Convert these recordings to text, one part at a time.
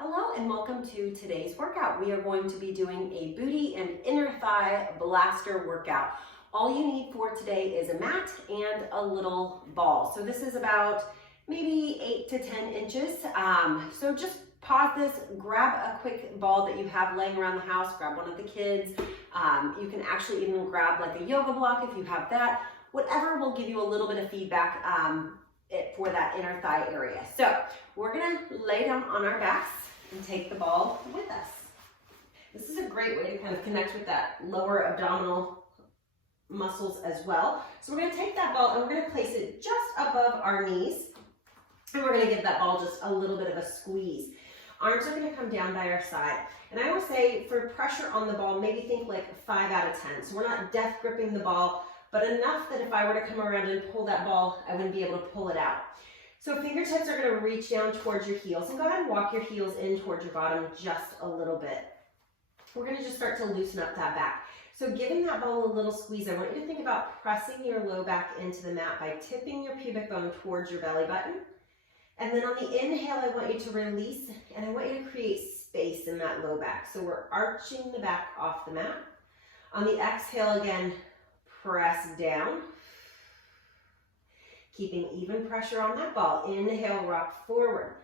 Hello and welcome to today's workout. We are going to be doing a booty and inner thigh blaster workout. All you need for today is a mat and a little ball. So this is about maybe 8 to 10 inches. So just pause this, grab a quick ball that you have laying around the house, grab one of the kids. You can actually even grab like a yoga block if you have that. Whatever will give you a little bit of feedback for that inner thigh area. So we're gonna lay down on our backs and take the ball with us. This is a great way to kind of connect with that lower abdominal muscles as well. So we're gonna take that ball and we're gonna place it just above our knees. And we're gonna give that ball just a little bit of a squeeze. Arms are gonna come down by our side. And I would say for pressure on the ball, maybe think like 5 out of 10. So we're not death gripping the ball, but enough that if I were to come around and pull that ball, I wouldn't be able to pull it out. So fingertips are going to reach down towards your heels, and go ahead and walk your heels in towards your bottom just a little bit. We're going to just start to loosen up that back. So giving that ball a little squeeze, I want you to think about pressing your low back into the mat by tipping your pubic bone towards your belly button. And then on the inhale, I want you to release, and I want you to create space in that low back. So we're arching the back off the mat. On the exhale, again, press down. Keeping even pressure on that ball. Inhale, rock forward.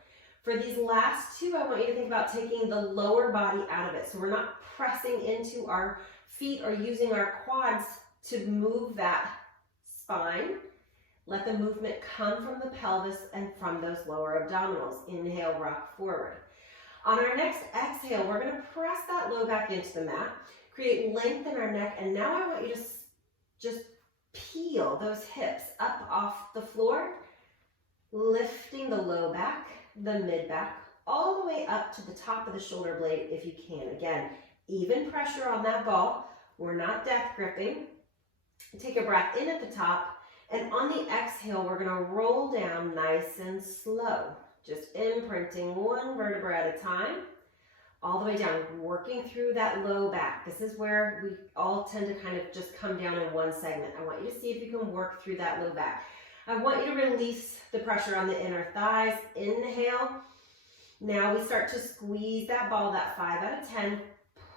For these last two, I want you to think about taking the lower body out of it. So we're not pressing into our feet or using our quads to move that spine. Let the movement come from the pelvis and from those lower abdominals. Inhale, rock forward. On our next exhale, we're going to press that low back into the mat, create length in our neck, and now I want you to just peel those hips up off the floor, lifting the low back, the mid back, all the way up to the top of the shoulder blade if you can. Again, even pressure on that ball. We're not death gripping. Take a breath in at the top, and on the exhale, we're gonna roll down nice and slow, just imprinting one vertebra at a time, all the way down, working through that low back. This is where we all tend to kind of just come down in one segment. I want you to see if you can work through that low back. I want you to release the pressure on the inner thighs. Inhale. Now we start to squeeze that ball, that 5 out of 10.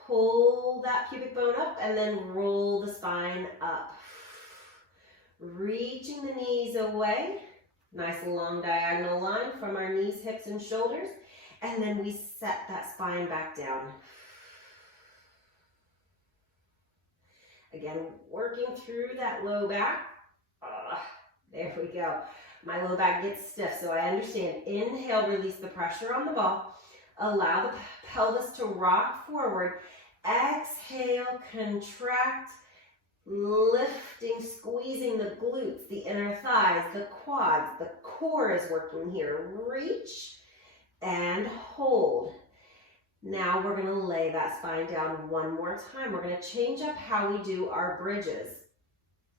Pull that pubic bone up and then roll the spine up. Reaching the knees away. Nice long diagonal line from our knees, hips, and shoulders. And then we set that spine back down. Again, working through that low back. There we go. My low back gets stiff, so I understand. Inhale, release the pressure on the ball. Allow the pelvis to rock forward. Exhale, contract, lifting, squeezing the glutes, the inner thighs, the quads. The core is working here. Reach and hold. Now we're going to lay that spine down one more time. We're going to change up how we do our bridges.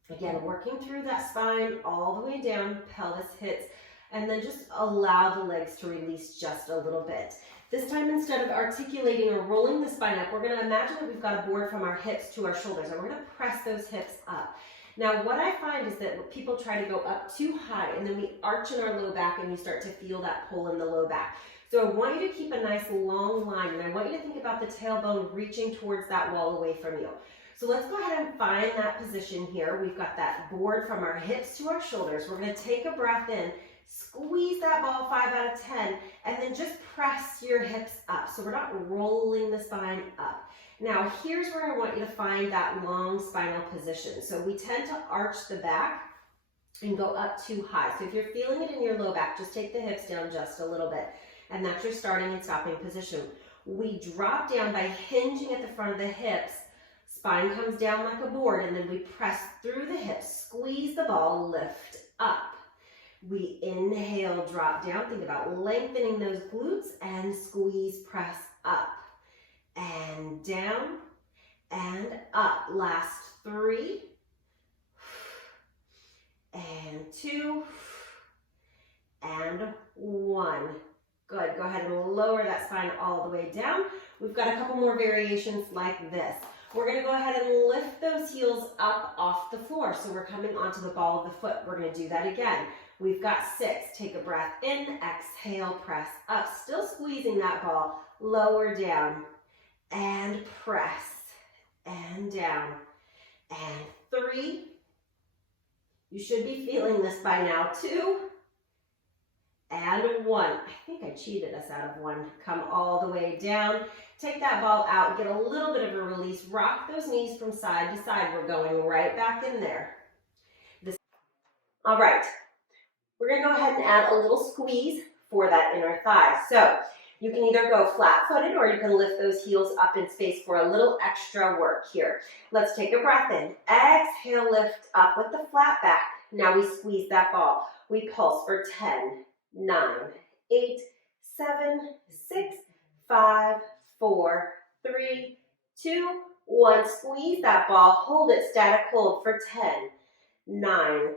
Again, working through that spine all the way down, pelvis hits, and then just allow the legs to release just a little bit. This time, instead of articulating or rolling the spine up, we're going to imagine that we've got a board from our hips to our shoulders, and we're going to press those hips up. Now, what I find is that people try to go up too high, and then we arch in our low back, and you start to feel that pull in the low back. So I want you to keep a nice long line, and I want you to think about the tailbone reaching towards that wall away from you. So let's go ahead and find that position here. We've got that board from our hips to our shoulders. We're going to take a breath in, squeeze that ball 5 out of 10, and then just press your hips up. So we're not rolling the spine up. Now, here's where I want you to find that long spinal position. So we tend to arch the back and go up too high. So if you're feeling it in your low back, just take the hips down just a little bit. And that's your starting and stopping position. We drop down by hinging at the front of the hips. Spine comes down like a board, and then we press through the hips, squeeze the ball, lift up. We inhale, drop down. Think about lengthening those glutes and squeeze, press up. And down and up. Last 3 and 2 and 1. Good. Go ahead and lower that spine all the way down. We've got a couple more variations like this. We're going to go ahead and lift those heels up off the floor. So we're coming onto the ball of the foot. We're going to do that again. We've got 6. Take a breath in, exhale, press up. Still squeezing that ball. Lower down and press and down. And 3. You should be feeling this by now. 2 and 1. I think I cheated us out of 1. Come all the way down. Take that ball out. Get a little bit of a release. Rock those knees from side to side. We're going right back in there. All right. We're going to go ahead and add a little squeeze for that inner thigh. So you can either go flat-footed or you can lift those heels up in space for a little extra work here. Let's take a breath in. Exhale, lift up with the flat back. Now we squeeze that ball. We pulse for 10, 9, 8, 7, 6, 5, 4, 3, 2, 1. Squeeze that ball. Hold it. Static hold for 10, 9.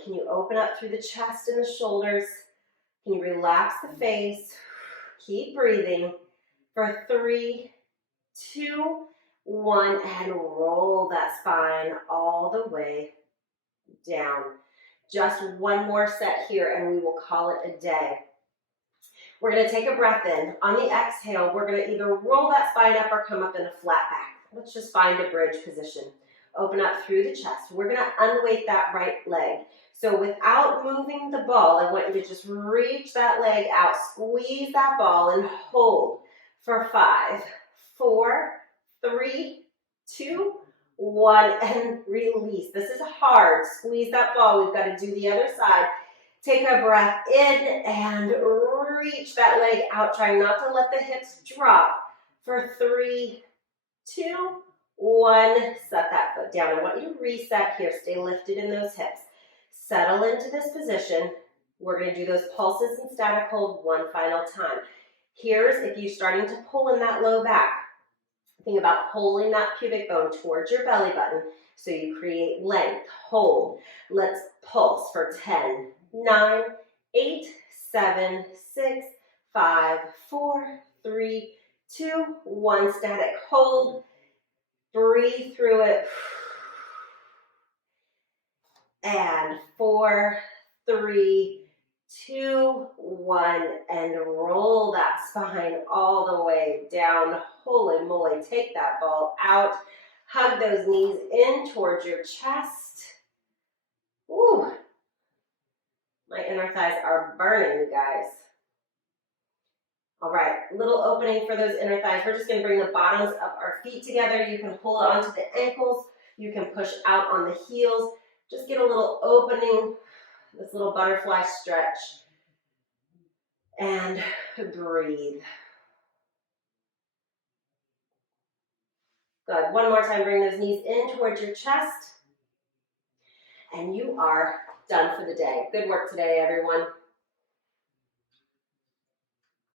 Can you open up through the chest and the shoulders? Can you relax the face? Keep breathing for 3, 2, 1, and roll that spine all the way down. Just one more set here and we will call it a day. We're going to take a breath in. On the exhale, we're going to either roll that spine up or come up in a flat back. Let's just find a bridge position. Open up through the chest. We're going to unweight that right leg. So without moving the ball, I want you to just reach that leg out, squeeze that ball, and hold for 5, 4, 3, 2, 1, and release. This is hard. Squeeze that ball. We've got to do the other side. Take a breath in and reach that leg out, trying not to let the hips drop for 3, 2, 1. Set that foot down. I want you to reset here. Stay lifted in those hips. Settle into this position. We're going to do those pulses and static hold one final time. Here's if you're starting to pull in that low back. Think about pulling that pubic bone towards your belly button so you create length. Hold. Let's pulse for 10, 9, 8, 7, 6, 5, 4, 3, 2, 1. Static hold. Breathe through it. And 4, 3, 2, 1, and roll that spine all the way down. Holy moly, take that ball out. Hug those knees in towards your chest. Ooh, my inner thighs are burning, you guys. All right, little opening for those inner thighs. We're just going to bring the bottoms of our feet together. You can hold on to the ankles. You can push out on the heels. Just get a little opening, this little butterfly stretch, and breathe. Good. One more time, bring those knees in towards your chest, and you are done for the day. Good work today, everyone.